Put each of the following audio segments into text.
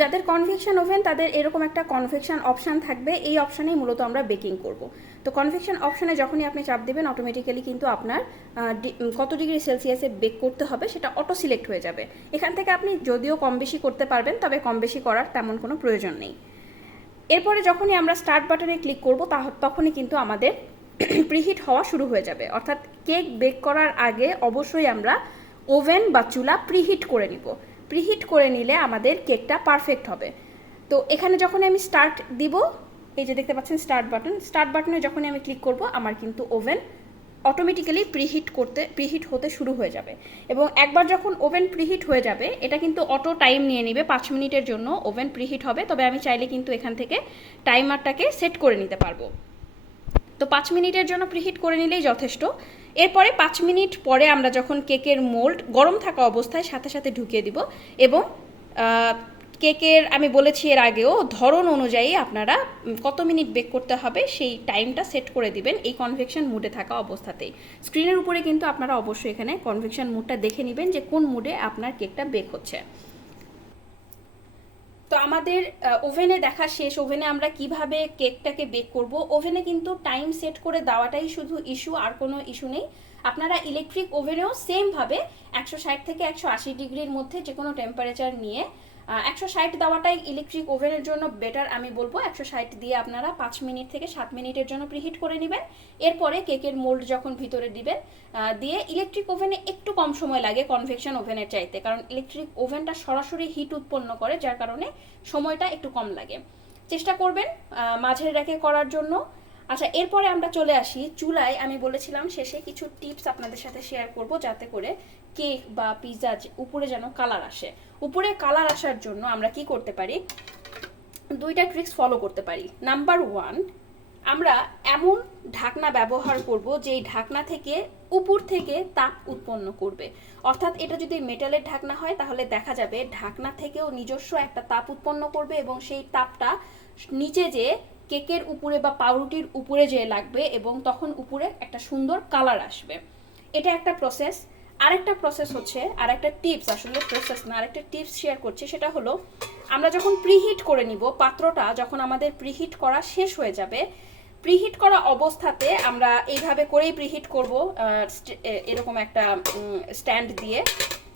যাদের convection oven তাদের এরকম একটা কনভেকশন অপশান থাকবে, এই অপশানেই মূলত আমরা বেকিং করব। তো কনভেকশন অপশানে যখনই আপনি চাপ দেবেন অটোমেটিক্যালি কিন্তু আপনার কত ডিগ্রি সেলসিয়াসে বেক করতে হবে সেটা অটো সিলেক্ট হয়ে যাবে। এখান থেকে আপনি যদিও কম বেশি করতে পারবেন, তবে কম বেশি করার তেমন কোনো প্রয়োজন নেই। এরপরে যখনই আমরা স্টার্ট বাটনে ক্লিক করব তখনই কিন্তু আমাদের প্রিহিট হওয়া শুরু হয়ে যাবে। অর্থাৎ কেক বেক করার আগে অবশ্যই আমরা ওভেন বা চুলা প্রিহিট করে নিব। প্রিহিট করে নিলে আমাদের কেকটা পারফেক্ট হবে। তো এখানে যখন আমি স্টার্ট দিব, এই যে দেখতে পাচ্ছেন স্টার্ট বাটনে যখনই আমি ক্লিক করব আমার কিন্তু ওভেন অটোমেটিক্যালি প্রিহিট হতে শুরু হয়ে যাবে। এবং একবার যখন ওভেন প্রিহিট হয়ে যাবে, এটা কিন্তু অটো টাইম নিয়ে নেবে, 5 মিনিটের জন্য ওভেন প্রিহিট হবে। তবে আমি চাইলে কিন্তু এখান থেকে টাইমারটাকে সেট করে নিতে পারবো। তো 5 মিনিটের জন্য প্রিহিট করে নিলেই যথেষ্ট। এরপরে 5 মিনিট পরে আমরা যখন কেকের মোল্ড গরম থাকা অবস্থায় সাথে সাথে ঢুকিয়ে দিব, এবং কেকের আমি বলেছি এর আগেও ধরন অনুযায়ী আপনারা কত মিনিট বেক করতে হবে সেই টাইমটা সেট করে দিবেন এই কনভেকশন মুডে থাকা অবস্থাতেই। স্ক্রিনের উপরে কিন্তু আপনারা অবশ্যই এখানে কনভেকশন মুডটা দেখে নেবেন যে কোন মুডে আপনার কেকটা বেক হচ্ছে। তো আমাদের ওভেনে দেখা শেষ। ওভেনে আমরা কিভাবে কেকটাকে বেক করব, ওভেনে কিন্তু টাইম সেট করে দেওয়াটাই শুধু ইস্যু, আর কোনো ইস্যু নেই। আপনারা ইলেকট্রিক ওভেনেও সেমভাবে 160 থেকে 180 ডিগ্রির মধ্যে যে কোনো টেম্পারেচার নিয়ে 160 দেওয়াটাই ইলেকট্রিক ওভেনের জন্য বেটার আমি বলবো। 160 দিয়ে আপনারা 5 মিনিট থেকে 7 মিনিটের জন্য প্রিহিট করে নেবেন। এরপরে কেকের মোল্ড যখন ভিতরে দিবেন দিয়ে ইলেকট্রিক ওভেনে একটু কম সময় লাগে কনভেকশন ওভেনের চাইতে, কারণ ইলেকট্রিক ওভেনটা সরাসরি হিট উৎপন্ন করে, যার কারণে সময়টা একটু কম লাগে। চেষ্টা করবেন মাঝের র্যাকে করার জন্য। আচ্ছা, এরপরে আমরা চলে আসি চুলায়। আমি বলেছিলাম শেষে কিছু টিপস আপনাদের সাথে শেয়ার করব যাতে করে কেক বা পিৎজা উপরে যেন কালার আসে। উপরে কালার আসার জন্য আমরা কি করতে পারি, দুইটা ট্রিক্স ফলো করতে পারি। নাম্বার 1, আমরা এমন ঢাকনা ব্যবহার করব যেই ঢাকনা থেকে উপর থেকে তাপ উৎপন্ন করবে। অর্থাৎ এটা যদি মেটালের ঢাকনা হয় তাহলে দেখা যাবে ঢাকনা থেকেও নিজস্ব একটা তাপ উৎপন্ন করবে, এবং সেই তাপটা নিচে যে কেকের উপরে বা পাউরুটির উপরে যে লাগবে, এবং তখন উপরে একটা সুন্দর কালার আসবে। এটা একটা প্রসেস। আরেকটা প্রসেস হচ্ছে, আরেকটা টিপস, আসলে প্রসেস না, আরেকটা টিপস শেয়ার করছি। সেটা হলো আমরা যখন প্রিহিট করে নিব পাত্রটা, যখন আমাদের প্রিহিট করা শেষ হয়ে যাবে, প্রিহিট করা অবস্থাতে আমরা এইভাবে করেই প্রিহিট করব, এরকম একটা স্ট্যান্ড দিয়ে।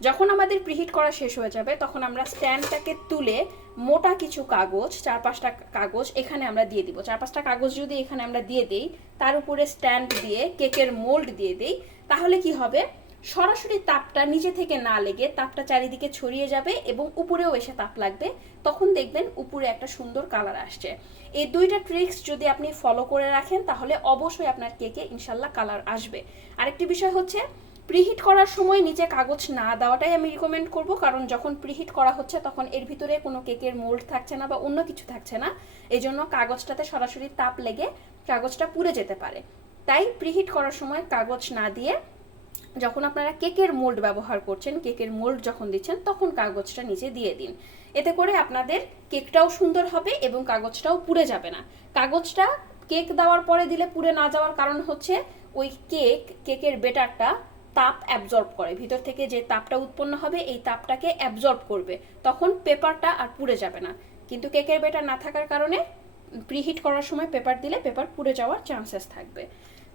যখন আমাদের প্রিহিট করা শেষ হয়ে যাবে তখন আমরা স্ট্যান্ডটাকে তুলে মোটা কিছু কাগজ, 4-5টা কাগজ এখানে আমরা দিয়ে দিব। 4-5টা কাগজ যদি এখানে আমরা দিয়ে দেই, তার উপরে স্ট্যান্ড দিয়ে কেকের মোল্ড দিয়ে দেই, তাহলে কি হবে, সরাসরি তাপটা নিচে থেকে না লেগে তাপটা চারিদিকে ছড়িয়ে যাবে এবং উপরেও এসে তাপ লাগবে। তখন দেখবেন উপরে একটা সুন্দর কালার আসছে। এই দুইটা ট্রিক্স যদি আপনি ফলো করে রাখেন তাহলে অবশ্যই আপনার কেকে ইনশাল্লাহ কালার আসবে। আরেকটি বিষয় হচ্ছে, প্রিহিট করার সময় নিচে কাগজ না দেওয়াটাই আমি রিকমেন্ড করব, কারণ যখন প্রিহিট করা হচ্ছে তখন এর ভিতরে কোনো কেকের মোল্ড থাকছে না বা অন্য কিছু থাকছে না, এই জন্য কাগজটাতে সরাসরি তাপ লেগে কাগজটা পুড়ে যেতে পারে। তাই প্রিহিট করার সময় কাগজ না দিয়ে যখন আপনারা কেকের মোল্ড ব্যবহার করছেন, কেকের মোল্ড যখন দিচ্ছেন তখন কাগজটা নিচে দিয়ে দিন। এতে করে আপনাদের কেকটাও সুন্দর হবে এবং কাগজটাও পুড়ে যাবে না। কাগজটা কেক দেওয়ার পরে দিলে পুড়ে না যাওয়ার কারণ হচ্ছে ওই কেকের বেটারটা তাপ অ্যাবজর্ব করে, ভিতর থেকে যে তাপটা উৎপন্ন হবে এই তাপটাকে অ্যাবজর্ব করবে, তখন পেপারটা আর পুড়ে যাবে না। কিন্তু কেকের বেটার না থাকার কারণে প্রিহিট করার সময় পেপার দিলে পেপার পুড়ে যাওয়ার চান্সেস থাকবে।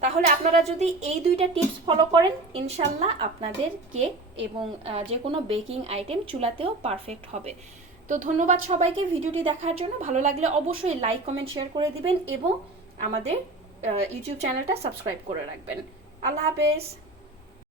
তাহলে আপনারা যদি এই দুইটা টিপস ফলো করেন ইনশাল্লাহ আপনাদের কেক এবং যে কোনো বেকিং আইটেম চুলাতেও পারফেক্ট হবে। তো ধন্যবাদ সবাইকে ভিডিওটি দেখার জন্য। ভালো লাগলে অবশ্যই লাইক, কমেন্ট, শেয়ার করে দিবেন এবং আমাদের ইউটিউব চ্যানেলটা সাবস্ক্রাইব করে রাখবেন। আল্লাহ হাফেজ।